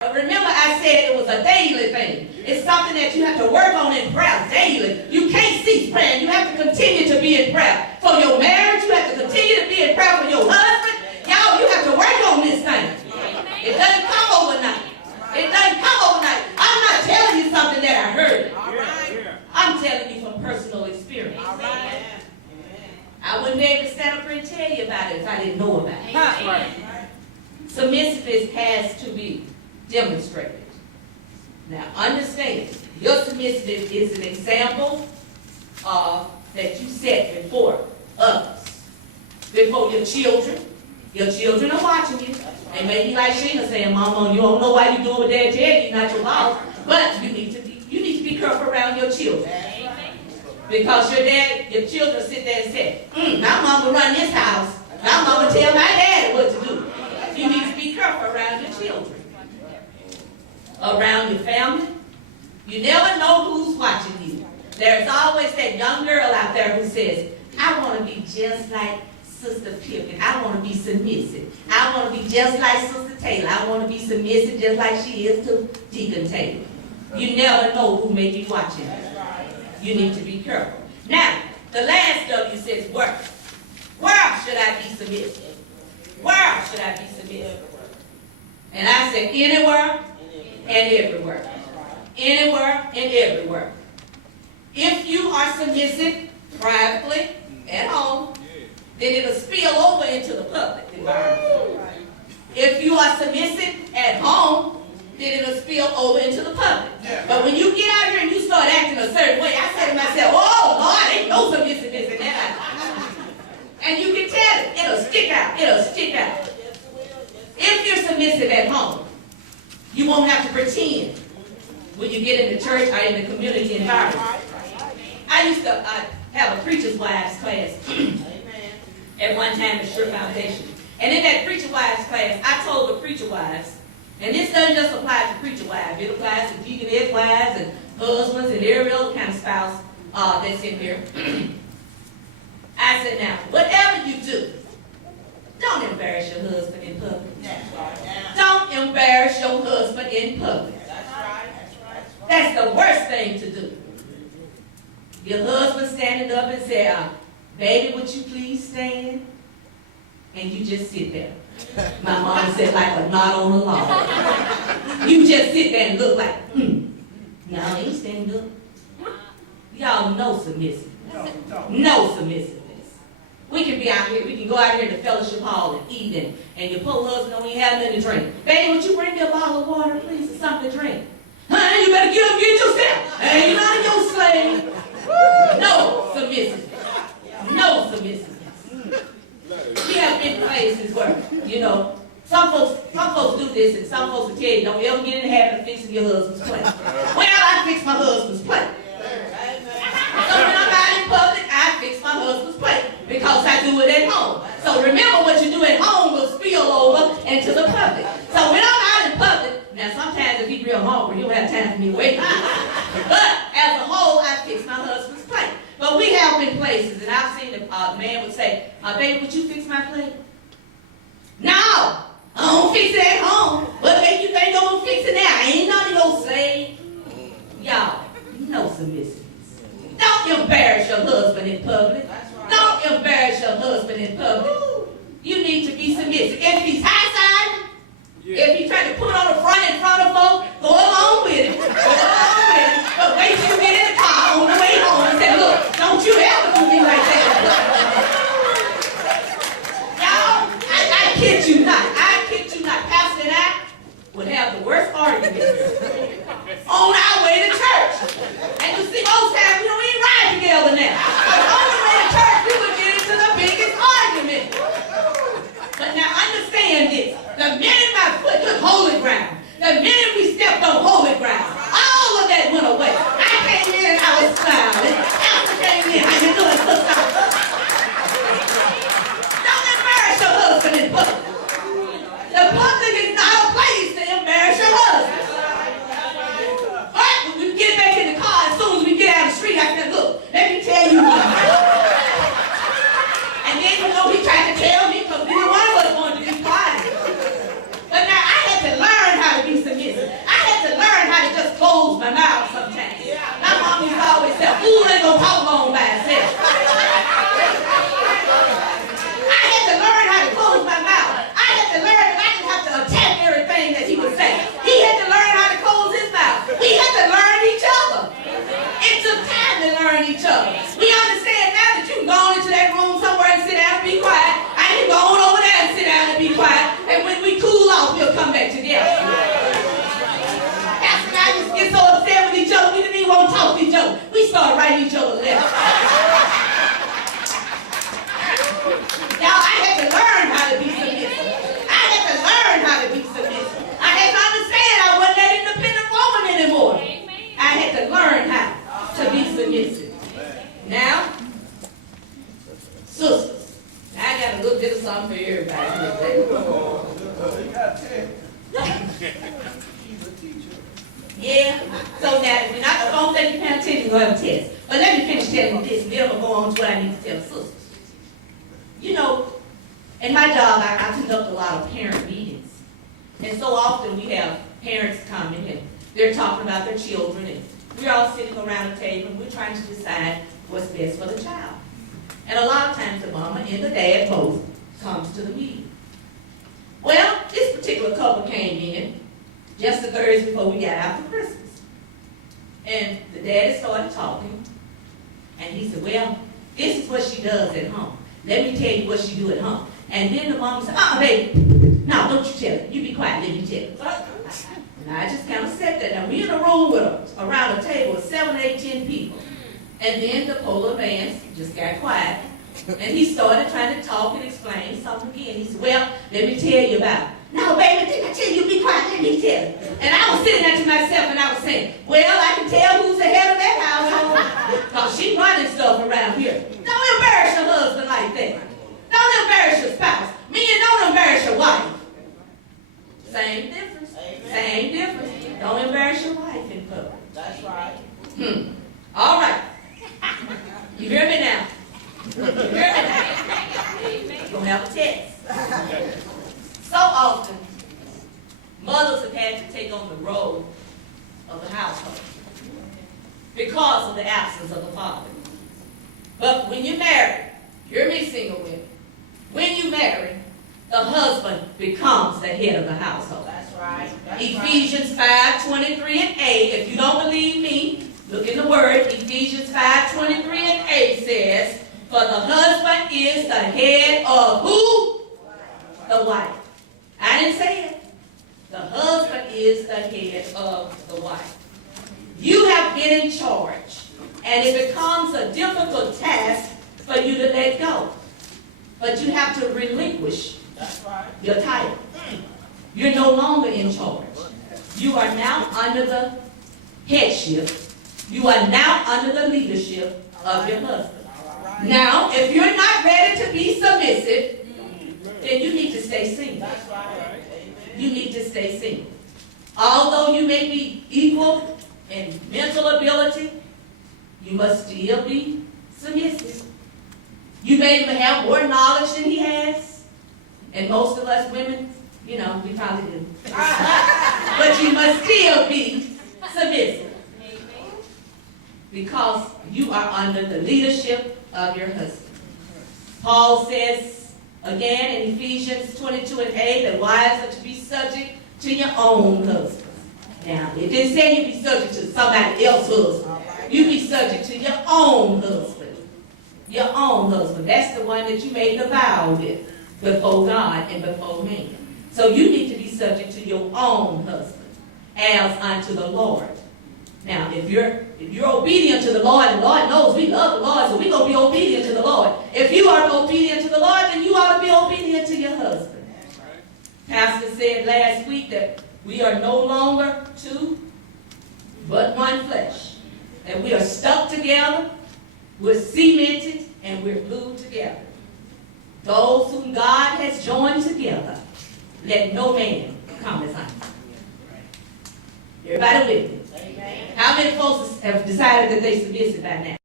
But remember I said it was a daily thing. It's something that you have to work on in prayer daily. You can't cease praying. You have to continue to be in prayer for your marriage. You have to continue to be in prayer for your husband. Y'all, you have to work on this thing. It doesn't come overnight. It doesn't come overnight. I'm not telling you something that I heard. I'm telling you from personal experience. I wouldn't be able to stand up here and tell you about it if I didn't know about it. Submissiveness has to be demonstrated. Now understand, your submissiveness is an example that you set before others, before your children. Your children are watching you. They may be like Sheena saying, Mama, you don't know why you're doing what Dad tell you, not your boss. But you need to be careful around your children. Because your children sit there and say, my mama run this house. My mama tell my daddy what to do. You need to be careful around your children. Around your family. You never know who's watching you. There's always that young girl out there who says, I want to be just like Sister Pippin. I want to be submissive. I want to be just like Sister Taylor. I want to be submissive just like she is to Deacon Taylor. You never know who may be watching you. You need to be careful. Now, the last W says where. Where should I be submissive? Where should I be submissive? And I said anywhere and everywhere. Anywhere and everywhere. If you are submissive privately at home, then it'll spill over into the public environment. If you are submissive at home, then it'll spill over into the public. But when you get out here and you start acting a certain way, I say to myself, oh, Lord, ain't no submissiveness in that. And you can tell it. It'll stick out. It'll stick out. If you're submissive at home, you won't have to pretend when you get in the church or in the community environment. I used to have a preacher's wives class at one time at Sure Foundation. And in that preacher wives class, I told the preacher wives, and this doesn't just apply to preacher wives, it applies to deaconess wives and husbands and every other kind of spouse that's in here. I said, now, whatever you do, don't embarrass your husband in public. Don't embarrass your husband in public. That's the worst thing to do. Your husband standing up and say, baby, would you please stand? And you just sit there. My mom said, like a knot on a log. You just sit there and look like, no, he ain't standing up. Y'all know submissiveness. No submissiveness. We can be out here, we can go out here in the fellowship hall and eat, and your poor husband don't even have nothing to drink. Baby, would you bring me a bottle of water, please, or something to drink? Honey, you better get up and get yourself. Hey, you're not your slave. No submissiveness. No submissiveness. We have been places where, some folks do this, and some folks will tell you, don't ever get in the habit of fixing your husband's plate. Well, I fix my husband's plate. So when I'm out in public, I fix my husband's plate because I do it at home. So remember, what you do at home will spill over into the public. So when I'm out in public, now sometimes if he's real hungry, he don't have time for me to wait. But as a whole, I fix my husband's plate. But we have been places, and I've seen a man would say, baby, would you fix my plate? No, I don't fix it at home. What make you think I'm going to fix it now? I ain't none of your slave. Y'all, no submissiveness. Don't embarrass your husband in public. Don't embarrass your husband in public. You need to be submissive. If he's high-sided, if he's trying to put on the front in front of folks, go along with it. Go along with it. But wait till you get in the car on the way home and say, look, don't you ever do me like that. Y'all, I kid you not. I kid you not. Pastor and I would have the worst arguments on our way to church. And you see, most times we don't even ride together now. But on the way to church, we would get into the biggest argument. But now understand this. The minute my foot took holy ground, the minute we stepped on holy ground, all of that went away. I came in and I was smiling. Pastor came in, how you doing, sister? Don't embarrass your husband in public. The public is not a place to embarrass your husband. But when we get back in the car, as soon as we get out of the street, I said, look, let me tell you something. And then, he tried to tell me because neither one of us wanted to be quiet. But now I had to learn how to be submissive. start writing each other letters. Now, I had to learn how to be submissive. I had to learn how to be submissive. I had to understand I wasn't that independent woman anymore. I had to learn how to be submissive. Now, sisters, I got a little bit of something for everybody. Yeah, so now, if you're not going to take your attention, you're going to have a test. But let me finish telling you this, and then I'm going to go on to what I need to tell the sisters. You know, in my job, I conduct a lot of parent meetings. And so often we have parents coming, and they're talking about their children, and we're all sitting around a table, and we're trying to decide what's best for the child. And a lot of times the mama and the dad both comes to the meeting. Well, this particular couple came in just the Thursday before we got out for Christmas. And the daddy started talking, and he said, well, this is what she does at home. Let me tell you what she do at home. And then the mama said, baby, no, don't you tell it. You be quiet, let me tell it. And I just kind of said that. Now, we're in a room with around a table with 7, 8, 10 people. And then the polar man just got quiet. And he started trying to talk and explain something again. He said, well, let me tell you about it. No, baby, didn't I tell you be quiet? Let me tell you. And I was sitting there to myself and I was saying, well, I can tell who's the head of that household. Because she's running stuff around here. Don't embarrass your husband like that. Don't embarrass your spouse. Men, don't embarrass your wife. Same difference. Same difference. Don't embarrass your wife in public. That's right. All right. You hear me now? You hear me now? You're going to have a test. So often, mothers have had to take on the role of the household because of the absence of the father. But when you marry, hear me, single women, when you marry, the husband becomes the head of the household. That's right. Ephesians 5:23-8. If you don't believe me, look in the word. Ephesians 5:23-8 says, for the husband is the head of who? The wife. I didn't say it. The husband is the head of the wife. You have been in charge, and it becomes a difficult task for you to let go. But you have to relinquish your title. You're no longer in charge. You are now under the headship. You are now under the leadership of your husband. Now, if you're not ready to be submissive, then you need to stay single. You need to stay single. Although you may be equal in mental ability, you must still be submissive. You may even have more knowledge than he has. And most of us women, we probably do. But you must still be submissive. Because you are under the leadership of your husband. Paul says, again in Ephesians 22:8, that wives are to be subject to your own husbands. Now, it didn't say you be subject to somebody else's husband. You be subject to your own husband. Your own husband. That's the one that you made the vow with before God and before man. So you need to be subject to your own husband as unto the Lord. Now, if you're obedient to the Lord, and the Lord knows we love the Lord, so we're going to be obedient to the Lord. If you are obedient to the Lord, then you ought to be obedient to your husband. Pastor said last week that we are no longer two, but one flesh. And we are stuck together, we're cemented, and we're glued together. Those whom God has joined together, let no man come asunder. Everybody with me? How many folks have decided that they're submissive by now?